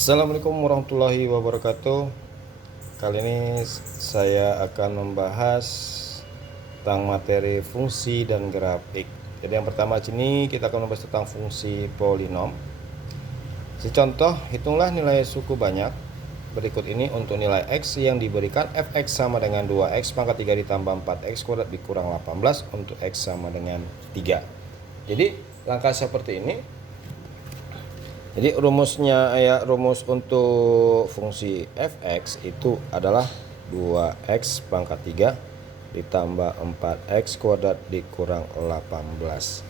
Assalamualaikum warahmatullahi wabarakatuh. Kali ini saya akan membahas tentang materi fungsi dan grafik. Jadi yang pertama sini kita akan membahas tentang fungsi polinom. Contoh, hitunglah nilai suku banyak berikut ini untuk nilai x yang diberikan fx sama dengan 2x pangkat 3 ditambah 4x kuadrat dikurang 18 untuk x sama dengan 3. Jadi langkah seperti ini. Jadi rumus untuk fungsi fx itu adalah 2x pangkat 3 ditambah 4x kuadrat dikurang 18.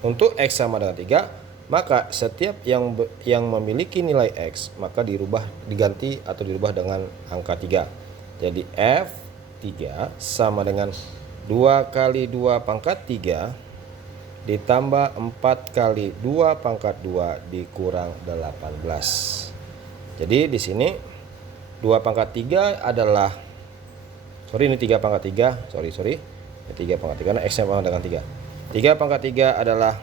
Untuk x sama dengan 3, maka setiap yang memiliki nilai x maka diganti atau dirubah dengan angka 3. Jadi f3 sama dengan 2 kali 2 pangkat 3 ditambah 4 kali 2 pangkat 2 dikurang 18. Jadi di sini 2 pangkat 3 adalah ini 3 pangkat 3, sorry. Ini 3 pangkat 3 karena x-nya sama dengan 3. 3 pangkat 3 adalah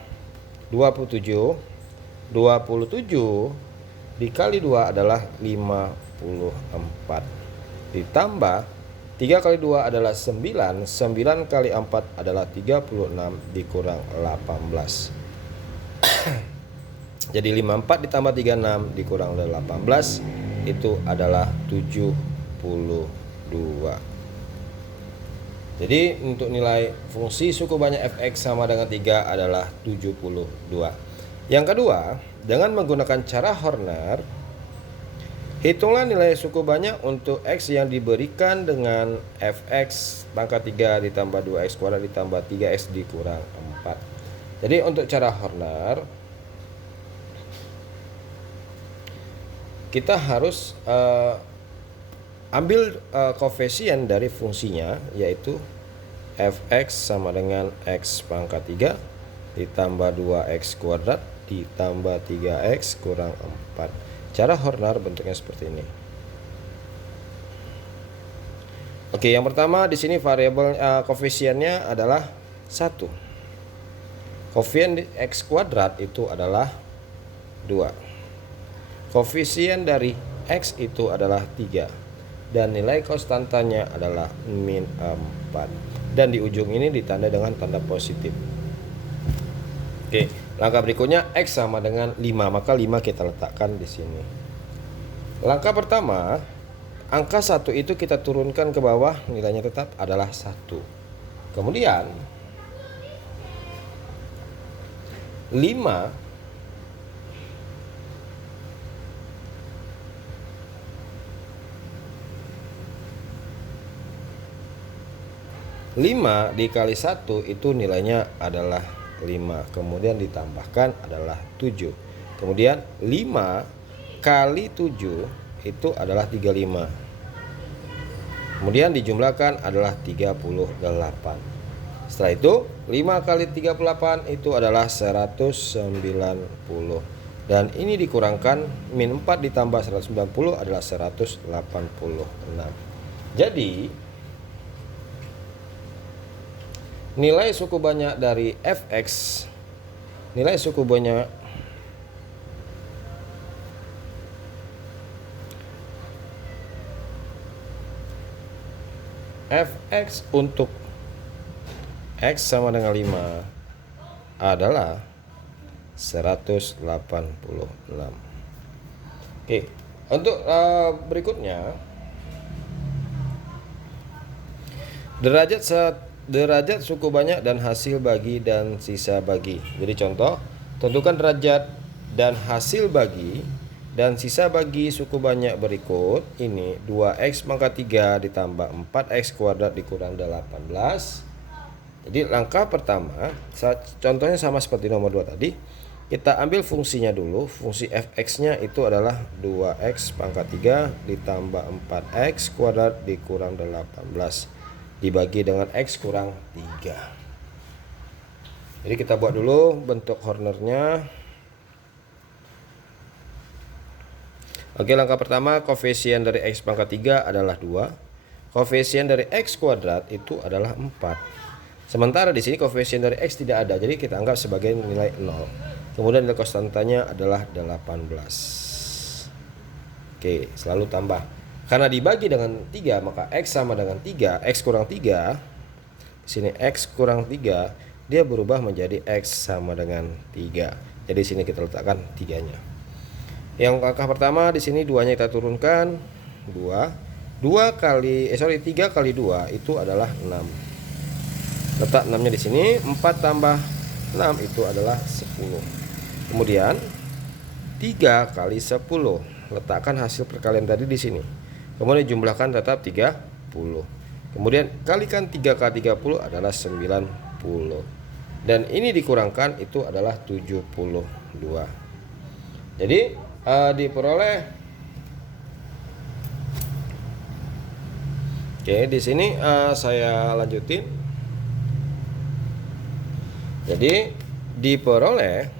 27. 27 dikali 2 adalah 54. Ditambah 3 kali 2 adalah 9, 9 kali 4 adalah 36 dikurang 18. Jadi 54 ditambah 36 dikurang 18 itu adalah 72. Jadi untuk nilai fungsi suku banyak fx sama dengan 3 adalah 72. Yang kedua, dengan menggunakan cara Horner, hitunglah nilai suku banyak untuk x yang diberikan dengan fx pangkat 3 ditambah 2x kuadrat ditambah 3x dikurang 4. Jadi untuk cara Horner, kita harus ambil koefisien dari fungsinya, yaitu fx sama dengan x pangkat 3 ditambah 2x kuadrat ditambah 3x kurang 4. Cara Horner bentuknya seperti ini. Oke, yang pertama di sini variabel koefisiennya adalah 1. Koefisien x kuadrat itu adalah 2. Koefisien dari x itu adalah 3. Dan nilai konstantanya adalah min 4. Dan di ujung ini ditanda dengan tanda positif. Oke, langkah berikutnya x sama dengan 5, maka 5 kita letakkan di sini. Langkah pertama, angka 1 itu kita turunkan ke bawah, nilainya tetap adalah 1. Kemudian 5 dikali 1 itu nilainya adalah 5, kemudian ditambahkan adalah 7. Kemudian 5 kali 7 itu adalah 35. Kemudian dijumlahkan adalah 38. Setelah itu 5 kali 38 itu adalah 190. Dan ini dikurangkan min 4 ditambah 190 adalah 186. Jadi nilai suku banyak dari fx, nilai suku banyak fx untuk x sama dengan 5 adalah 186. Oke, untuk berikutnya derajat suku banyak dan hasil bagi dan sisa bagi. Jadi contoh, tentukan derajat dan hasil bagi dan sisa bagi suku banyak berikut ini. 2x pangkat 3 ditambah 4x kuadrat dikurang 18. Jadi langkah pertama, contohnya sama seperti nomor 2 tadi. Kita ambil fungsinya dulu. Fungsi fx-nya itu adalah 2x pangkat 3 ditambah 4x kuadrat dikurang 18 dibagi dengan x kurang 3. Jadi kita buat dulu bentuk Hornernya. Oke, langkah pertama, koefisien dari x pangkat 3 adalah 2. Koefisien dari x kuadrat itu adalah 4. Sementara di sini koefisien dari x tidak ada, jadi kita anggap sebagai nilai 0. Kemudian nilai konstantanya adalah 18. Oke, selalu tambah. Karena dibagi dengan 3, maka X sama dengan 3, X kurang 3. Di sini X kurang 3, dia berubah menjadi X sama dengan 3. Jadi sini kita letakkan 3-nya. Yang angka pertama di sini 2-nya kita turunkan. 3 kali 2 itu adalah 6. Letak 6-nya di sini. 4 tambah 6 itu adalah 10. Kemudian 3 kali 10. Letakkan hasil perkalian tadi di sini. Kemudian jumlahkan tetap 30. Kemudian kalikan 3 kali 30 adalah 90. Dan ini dikurangkan itu adalah 72. Jadi diperoleh. Oke, di sini saya lanjutin. Jadi diperoleh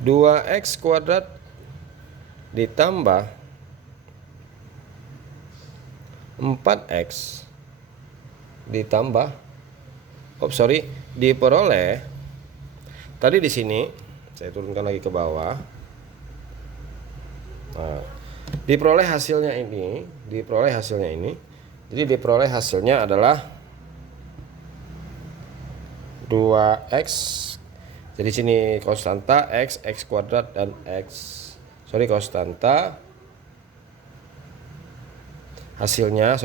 2x kuadrat ditambah 4x ditambah diperoleh tadi di sini saya turunkan lagi ke bawah. Nah, diperoleh hasilnya ini. Jadi diperoleh hasilnya adalah 2x. Jadi sini konstanta x kuadrat dan konstanta hasilnya,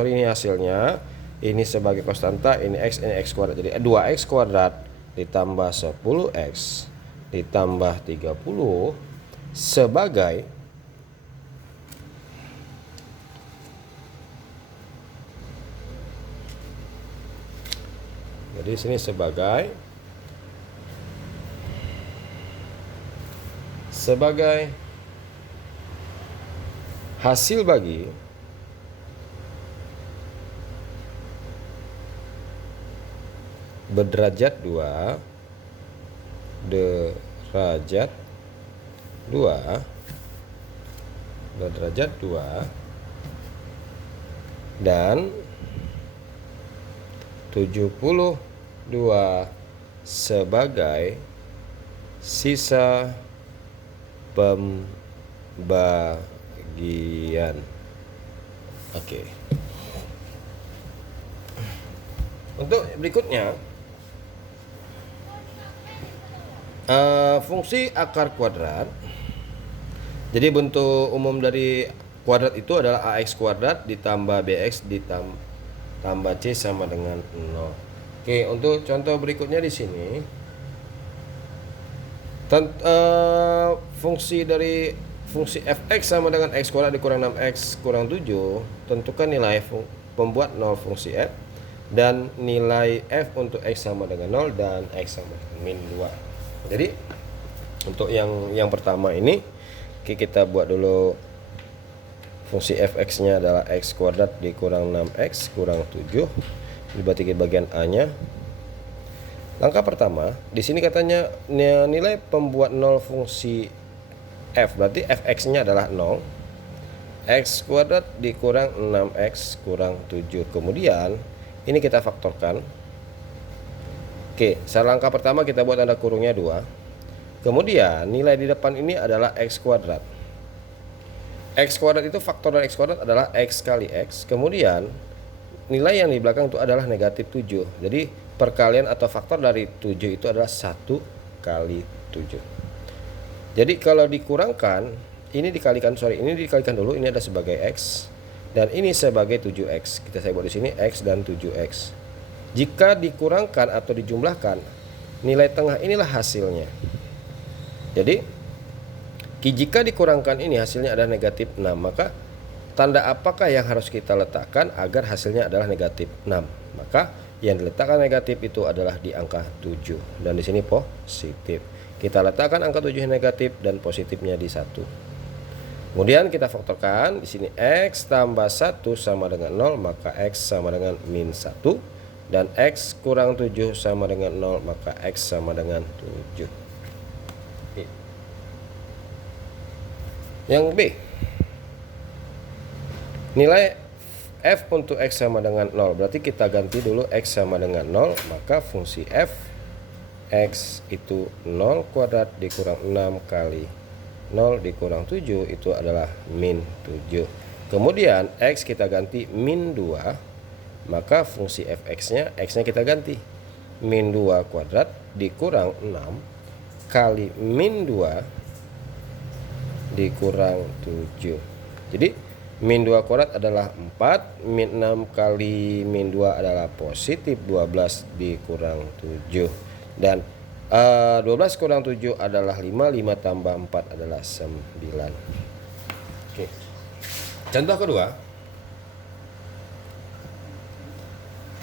ini sebagai konstanta, ini x kuadrat. Jadi 2x kuadrat ditambah 10x ditambah 30 sebagai sebagai hasil bagi berderajat 2 dan 72 sebagai sisa pembagian. Oke. Untuk berikutnya fungsi akar kuadrat. Jadi bentuk umum dari kuadrat itu adalah ax kuadrat ditambah bx ditambah c sama dengan 0. Oke, untuk contoh berikutnya di sini fungsi fx sama dengan x kuadrat dikurang 6x kurang 7. Tentukan nilai pembuat 0 fungsi f dan nilai f untuk x sama dengan 0 dan x sama dengan min 2. Jadi untuk yang pertama ini kita buat dulu. Fungsi fx nya adalah x kuadrat dikurang 6x kurang 7 dibagi bagian a nya. Langkah pertama di sini katanya nilai pembuat 0 fungsi f, berarti fx nya adalah 0. X kuadrat dikurang 6x kurang 7. Kemudian ini kita faktorkan. Oke, langkah pertama kita buat tanda kurungnya 2. Kemudian nilai di depan ini adalah x kuadrat. X kuadrat itu faktor dari x kuadrat adalah x kali x. Kemudian nilai yang di belakang itu adalah negatif 7. Jadi perkalian atau faktor dari 7 itu adalah 1 kali 7. Jadi kalau dikurangkan, ini dikalikan dulu, ini ada sebagai x dan ini sebagai 7x. Saya buat di sini x dan 7x. Jika dikurangkan atau dijumlahkan, nilai tengah inilah hasilnya. Jadi jika dikurangkan ini hasilnya adalah negatif 6, maka tanda apakah yang harus kita letakkan agar hasilnya adalah negatif 6? Maka yang diletakkan negatif itu adalah di angka 7 dan di sini positif. Kita letakkan angka 7 negatif dan positifnya di 1. Kemudian kita faktorkan di sini x tambah 1 sama dengan 0, maka x sama dengan min 1 dan x kurang 7 sama dengan 0, maka x sama dengan 7. Yang B, nilai f untuk x sama dengan 0, berarti kita ganti dulu x sama dengan 0, maka fungsi f X itu 0 kuadrat dikurang 6 kali 0 dikurang 7 itu adalah min 7. Kemudian X kita ganti min 2, maka fungsi fx-nya, X-nya kita ganti min 2 kuadrat dikurang 6 kali min 2 dikurang 7. Jadi min 2 kuadrat adalah 4, min 6 kali min 2 adalah positif 12 dikurang 7. Dan 12 kurang 7 adalah 5, 5 tambah 4 adalah 9. Oke. Contoh kedua,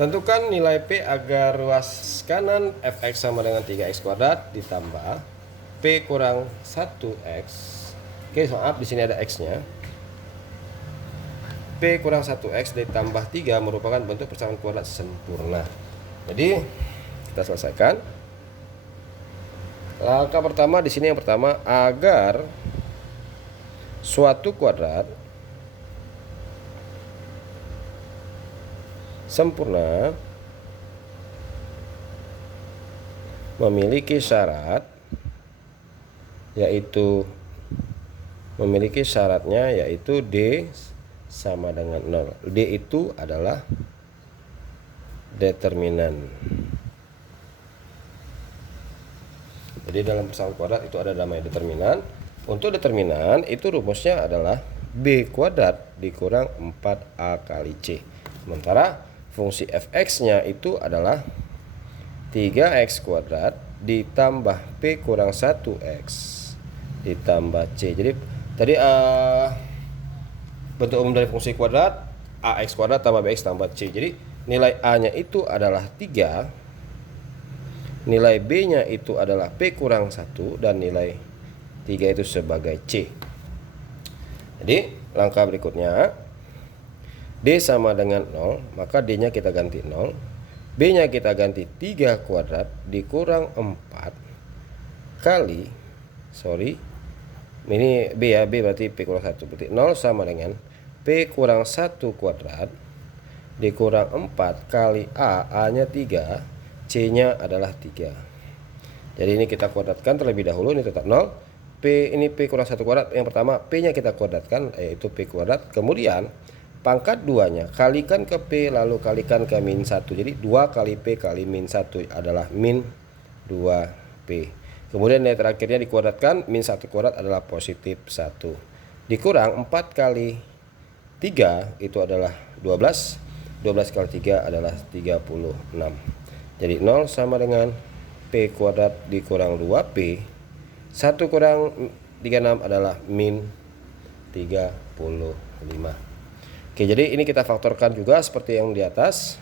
tentukan nilai P agar ruas kanan fx sama dengan 3x kuadrat ditambah P kurang 1x. Oke, maaf di sini ada x-nya. P kurang 1x ditambah 3 merupakan bentuk persamaan kuadrat sempurna. Jadi kita selesaikan. Langkah pertama di sini, yang pertama, agar suatu kuadrat sempurna memiliki syarat, yaitu memiliki syaratnya yaitu D sama dengan 0. D itu adalah determinan. Jadi dalam persamaan kuadrat itu ada namanya determinan. Untuk determinan itu rumusnya adalah B kuadrat dikurang 4A kali C. Sementara fungsi fx-nya itu adalah 3x kuadrat ditambah P kurang 1x ditambah C. Jadi tadi bentuk umum dari fungsi kuadrat ax kuadrat tambah bx tambah c. Jadi nilai a-nya itu adalah 3, nilai b-nya itu adalah p kurang 1, dan nilai 3 itu sebagai c. Jadi langkah berikutnya, d sama dengan 0, maka d-nya kita ganti 0, b-nya kita ganti 3 kuadrat dikurang 4 kali, ini b ya, b berarti p kurang 1, berarti 0 sama dengan p kurang 1 kuadrat dikurang 4 kali a-nya 3, c-nya adalah 3. Jadi ini kita kuadratkan terlebih dahulu, ini tetap 0. P ini p kurang 1 kuadrat, yang pertama p-nya kita kuadratkan, yaitu p kuadrat. Kemudian pangkat 2-nya kalikan ke p, lalu kalikan ke min 1. Jadi 2 kali p kali min 1 adalah min 2p. Kemudian nilai terakhirnya dikuadratkan, min 1 kuadrat adalah positif 1. Dikurang 4 kali 3 itu adalah 12. 12 kali 3 adalah 36. Jadi 0 sama dengan P kuadrat dikurang 2P. 1 kurang 36 adalah min 35. Oke, jadi ini kita faktorkan juga seperti yang di atas.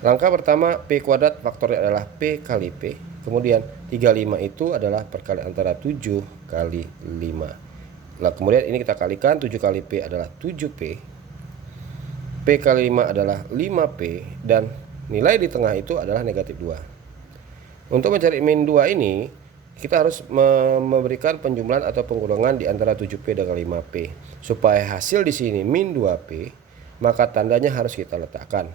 Langkah pertama, P kuadrat faktornya adalah P kali P. Kemudian 35 itu adalah perkalian antara 7 kali 5. Nah, kemudian ini kita kalikan, 7 kali P adalah 7P. P kali 5 adalah 5P, dan nilai di tengah itu adalah negatif 2. Untuk mencari min 2 ini, kita harus memberikan penjumlahan atau pengurangan di antara 7P dengan 5P. Supaya hasil di sini min 2P, maka tandanya harus kita letakkan.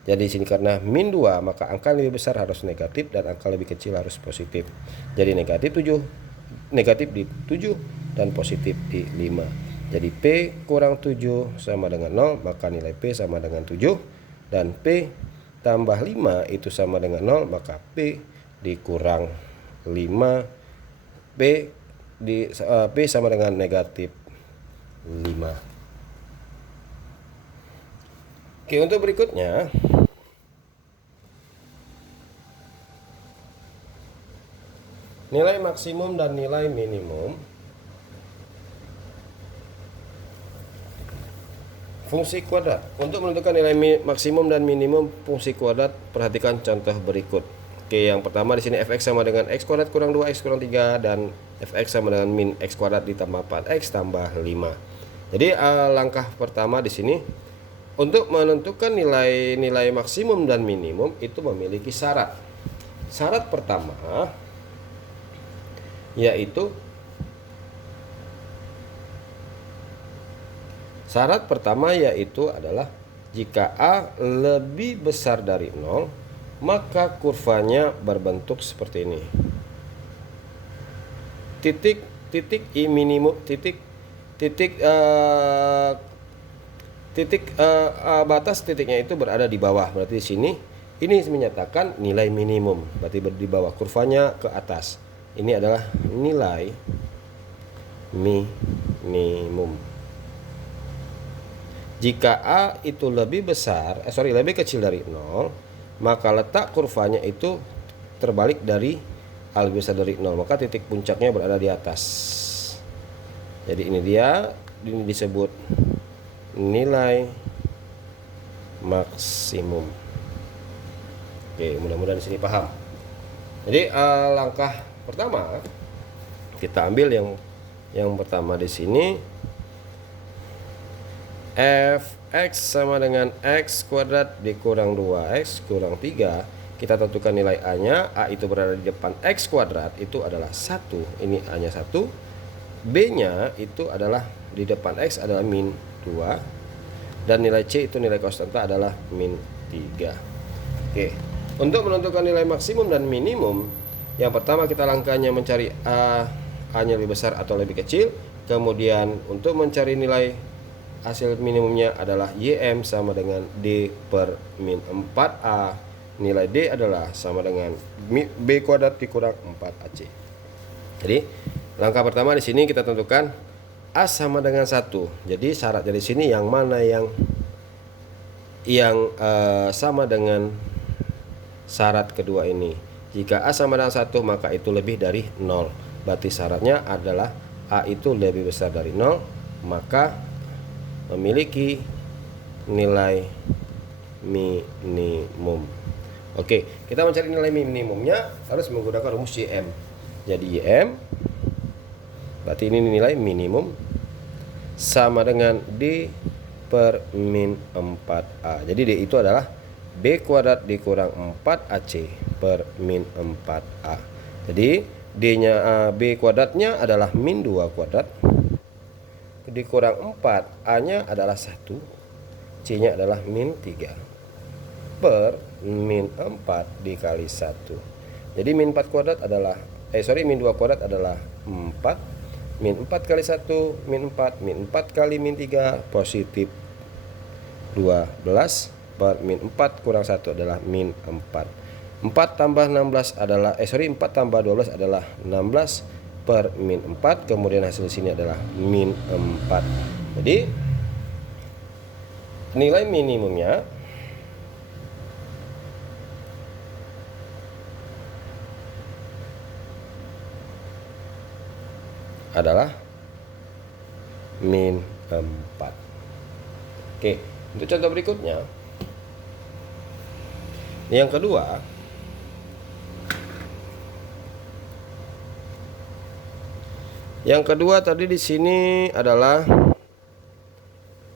Jadi di sini karena min 2, maka angka lebih besar harus negatif dan angka lebih kecil harus positif. Jadi negatif di 7 dan positif di 5. Jadi P kurang 7 sama dengan 0, maka nilai P sama dengan 7, dan P tambah 5 itu sama dengan 0, maka P dikurang 5, P sama dengan negatif 5. Oke, untuk berikutnya, nilai maksimum dan nilai minimum fungsi kuadrat. Untuk menentukan nilai maksimum dan minimum fungsi kuadrat, perhatikan contoh berikut. Oke, yang pertama di sini fx sama dengan x kuadrat kurang 2x kurang 3, dan fx sama dengan min x kuadrat ditambah 4x tambah 5. Jadi langkah pertama di sini untuk menentukan nilai maksimum dan minimum itu memiliki syarat. Syarat pertama yaitu adalah jika A lebih besar dari 0, maka kurvanya berbentuk seperti ini. Titik I minimum, batas titiknya itu berada di bawah. Berarti di sini ini menyatakan nilai minimum, berarti di bawah, kurvanya ke atas. Ini adalah nilai minimum. Jika A itu lebih kecil dari 0, maka letak kurvanya itu terbalik dari A lebih besar dari 0, maka titik puncaknya berada di atas. Jadi ini disebut nilai maksimum. Oke, mudah-mudahan di sini paham. Jadi langkah pertama kita ambil yang pertama di sini, fx sama dengan x kuadrat dikurang 2x kurang 3. Kita tentukan nilai a nya. A itu berada di depan x kuadrat, itu adalah 1. Ini a nya 1. B nya itu adalah di depan x adalah min 2. Dan nilai c itu nilai konstanta adalah min 3. Oke, untuk menentukan nilai maksimum dan minimum, yang pertama kita langkahnya mencari a nya lebih besar atau lebih kecil. Kemudian untuk mencari nilai hasil minimumnya adalah YM sama dengan D per min 4A. Nilai D adalah sama dengan B kuadrat dikurang 4AC. Jadi langkah pertama di sini kita tentukan A sama dengan 1. Jadi syarat dari sini yang mana yang sama dengan syarat kedua ini. Jika A sama dengan 1, maka itu lebih dari 0. Berarti syaratnya adalah A itu lebih besar dari 0, maka memiliki nilai minimum. Oke, kita mencari nilai minimumnya harus menggunakan rumus YM. Jadi YM berarti ini nilai minimum sama dengan D per min 4A. Jadi D itu adalah B kuadrat dikurang 4AC per min 4A. Jadi D nya B kuadratnya adalah min 2 kuadrat dikurang 4, A nya adalah 1, C nya adalah min 3 per min 4 dikali 1. Jadi min 4 kuadrat adalah min 2 kuadrat adalah 4, min 4 kali 1 min 4, min 4 kali min 3 positif 12 per min 4 kurang 1 adalah min 4. 4 tambah 16 adalah 4 tambah 12 adalah 16 per min 4, kemudian hasil sini adalah min 4. Jadi nilai minimumnya adalah min 4. Oke, untuk contoh berikutnya, yang kedua, tadi di sini adalah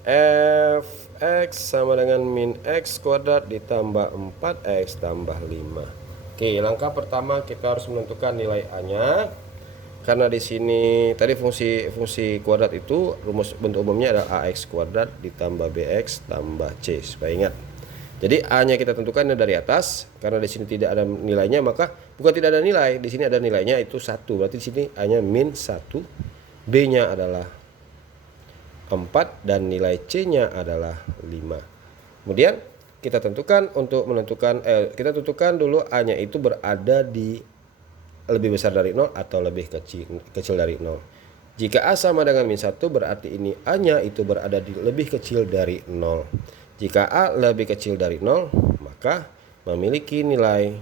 fx sama dengan min x kuadrat ditambah 4x tambah 5. Oke, langkah pertama kita harus menentukan nilai a nya. Karena di sini tadi fungsi kuadrat itu rumus bentuk umumnya adalah ax kuadrat ditambah bx tambah c, supaya ingat. Jadi a-nya kita tentukan dari atas, karena di sini tidak ada nilainya, maka bukan tidak ada nilai, di sini ada nilainya itu 1. Berarti di sini a-nya min 1, b-nya adalah 4 dan nilai c-nya adalah 5. Kemudian kita tentukan kita tentukan dulu a-nya itu berada di lebih besar dari 0 atau lebih kecil dari 0. Jika a sama dengan min 1, berarti ini a-nya itu berada di lebih kecil dari 0. Jika a lebih kecil dari 0, maka memiliki nilai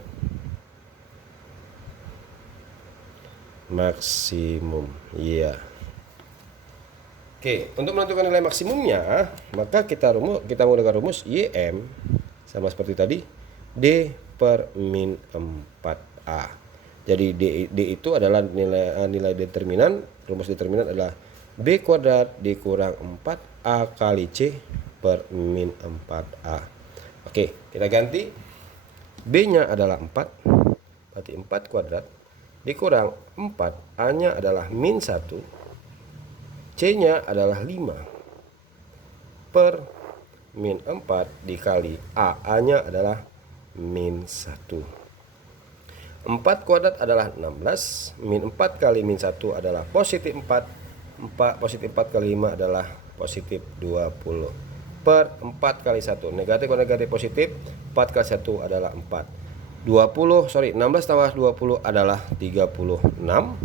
maksimum. Iya. Oke, untuk menentukan nilai maksimumnya, maka kita menggunakan rumus YM sama seperti tadi, D per min 4A. Jadi D itu adalah nilai determinan. Rumus determinan adalah B kuadrat dikurang 4A kali C per min 4A. Oke, kita ganti. B-nya adalah 4, berarti 4 kuadrat dikurang 4, A-nya adalah min 1, C-nya adalah 5 per min 4 dikali A-nya adalah min 1. 4 kuadrat adalah 16, min 4 kali min 1 adalah positif 4, positif 4 kali 5 adalah positif 20, per 4 kali 1, negatif kalau negatif positif, 4 kali 1 adalah 4. 16 tambah 20 adalah 36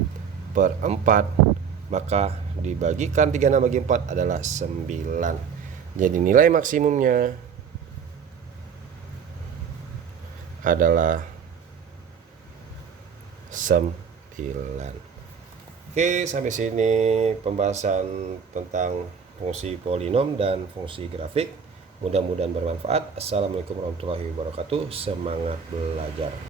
per 4, maka dibagikan 36 bagi 4 adalah 9. Jadi nilai maksimumnya adalah 9. Oke, sampai sini pembahasan tentang fungsi polinom dan fungsi grafik. Mudah-mudahan bermanfaat. Assalamualaikum warahmatullahi wabarakatuh. Semangat belajar.